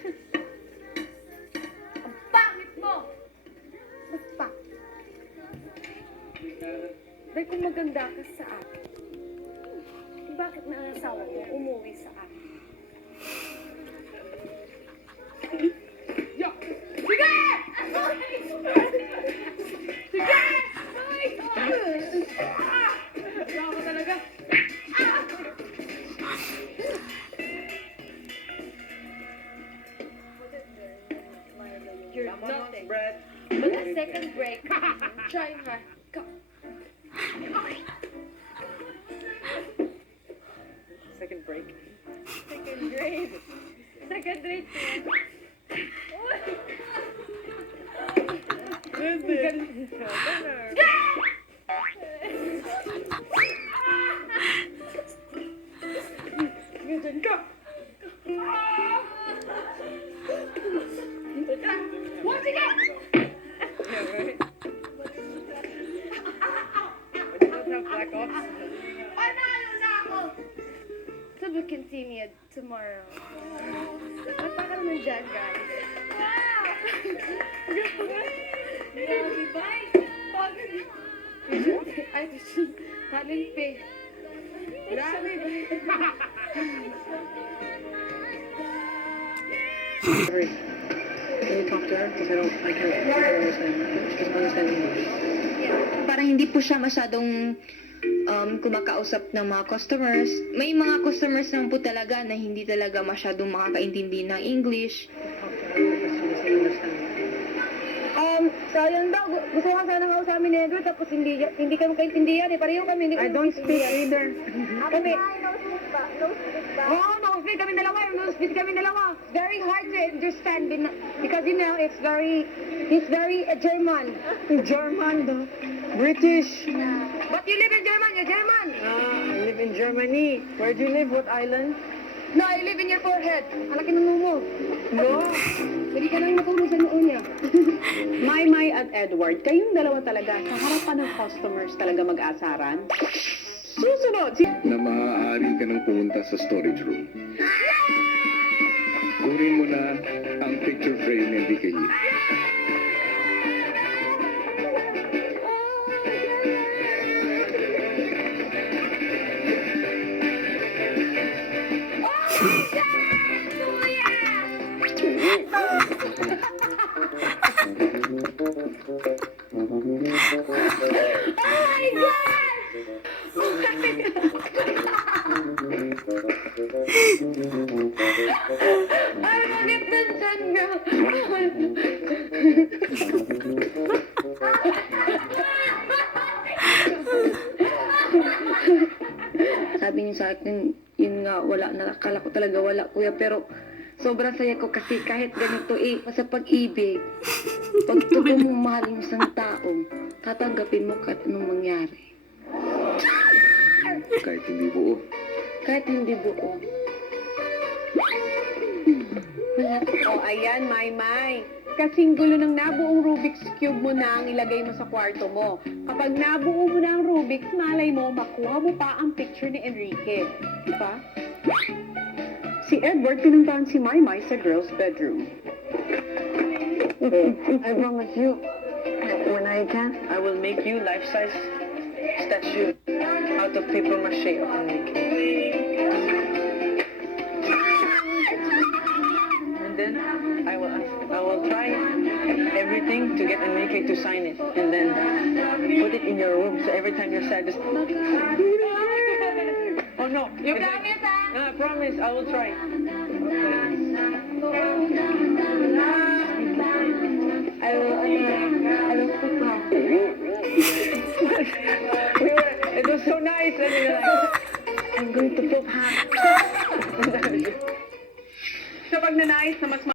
Ang pangit mo! Basta. Dahil kung maganda ka sa akin, bakit na ang asawa umuwi sa akin? Second break. Try hard. Go. Second break. Second grade. Second grade. Ganyan ka. To be continued tomorrow. Ka naman dyan, guys. Wow! Grabe, bye! Pagod. Ay, halin pe. Grabe, Sorry. Can you talk to her? Because I don't, I can't, I can't understand. She doesn't understand English. parang hindi po siya masyadong um, kumakausap ng mga customers. May mga customers naman po talaga na hindi talaga masyadong makakaintindi ng English. Um, sayang daw. Gu- Gusto ka sana nga sa amin ni Edward, tapos hindi, hindi ka makaintindihan eh. Pareho kami. Hindi I kami don't speak either. Kami. Oo, oh, no speak kami dalawa. No speak kami dalawa. Very hard to understand because you know, it's very, he's very uh, German. German, though. British. But you live in German, you're German. Ah, I live in Germany. Where do you live? What island? No, I live in your forehead. Ang laki ng noo mo. No. Pwede ka lang matulog sa noo niya. Maymay at Edward, kayong dalawa talaga sa harapan ng customers talaga mag-asaran? Susunod, si na maaari ka nang pumunta sa storage room. Sabi niya sa akin, yun nga, wala, nakakala ko talaga wala, kuya. Pero sobrang saya ko kasi kahit ganito eh, sa pag-ibig, pag tuko mo mahal yung isang tao, tatanggapin mo kahit anong mangyari. Kahit hindi buo. Kahit hindi buo. Wala. Oh, ayan, Maymay. Kasing gulo ng nabuong Rubik's Cube mo na ang ilagay mo sa kwarto mo. Kapag nabuo mo na ang Rubik's, malay mo, makuha mo pa ang picture ni Enrique. Di ba? Si Edward pinuntahan si Maymay sa girl's bedroom. I promise you, when I can, I will make you life-size statue out of paper mache of Enrique. And then I will I will try everything to get Enrique to sign it, and then put it in your room. So every time you're sad, just no, You It's- promise, ah? No, I promise, I will try. I will, I will put my We were, it was so nice, and you're like, I'm going to put her. Kapag nanais na mas